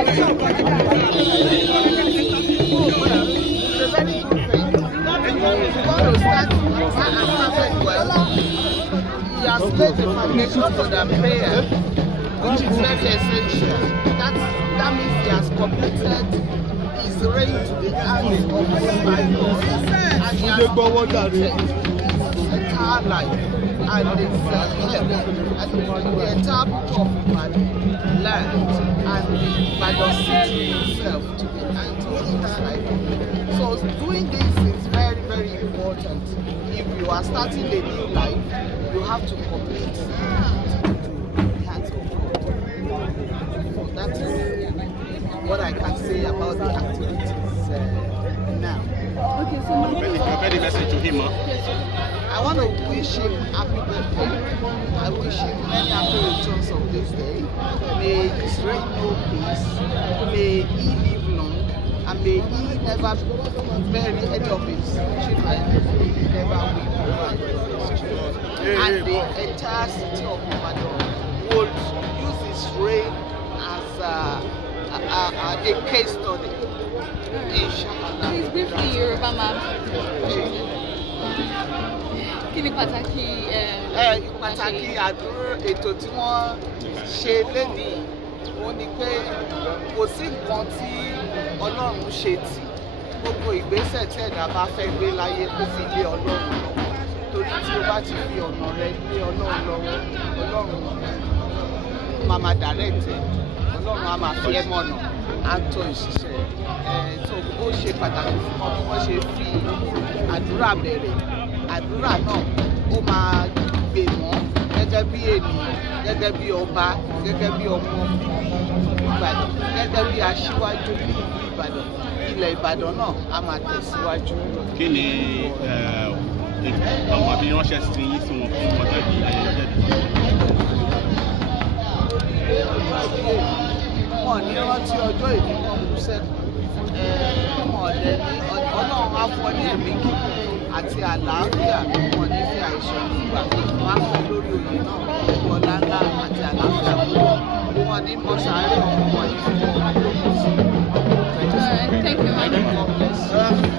He has laid the foundation for the prayer, which is very essential. That means he has completed his reign to the hands of the Bible, and he has completed his entire life and the entire people of Ibadan land and the Ibadan city itself to the entire life. So doing this is very, very important. If you are starting a new life, you have to commit to the hands of God. So that is what I can say about the activities now. Okay, so my very message to him. I want to wish him happy birthday. I wish him many happy returns of this day. May his reign know peace. May he live long. And may he never bury any of his children. He never will provide for his children. And the entire city of Olubadan will use his reign as a case study. Inshallah. Please briefly, Yoruba ma'am. Kí ni pàtàkì àdúrà ètò tí wọ́n ṣe lénìí òun ni pé kò sí nǹkan tí Ọlọ́run ṣe tì gbogbo ìgbésẹ̀ tí ẹ̀dá bá fẹ́ gbé láyé kó fi lé Ọlọ́run lọ́wọ́ torí tí o bá ti fi ọ̀nà rẹ lé Ọlọ́run lọ́wọ́ Ọlọ́run máa máa dàrẹ́tẹ̀ Ọlọ́run á máa fi ẹ́ mọ̀nà á tọ́ ìṣiṣẹ́ tó ó ṣe pàtàkì fún wọn bí wọ́n ṣe fi àdúrà bẹ̀rẹ̀ àdúrà náà ó máa gbè wọ́n gẹ́gẹ́ bí ènìyàn gẹ́gẹ́ bí ọba gẹ́gẹ́ bí ọmọ Ìbàdàn gẹ́gẹ́ bí aṣíwájú ní ìlú Ìbàdàn ilẹ̀ Ìbàdàn náà á máa tẹ̀síwájú. Kí ni àwọn àfihànṣẹ́ sí yín sí wọn fún pàtàkì ayẹyẹ jáde? Wọ́n ní rántí ọjọ́ ìbí wọn kú sẹ́kù ọ̀dẹ ní Ọlọ́run á fún ọ ní ẹ̀mí kíkún àti àlàáfíà wọn ní fi àìsàn nígbà wọn á fún lórí oyè náà ọlá ńlá àti àlàáfíà wọn ní mọ̀ṣáré wọn ní fún wọn lókun sí. Thank you.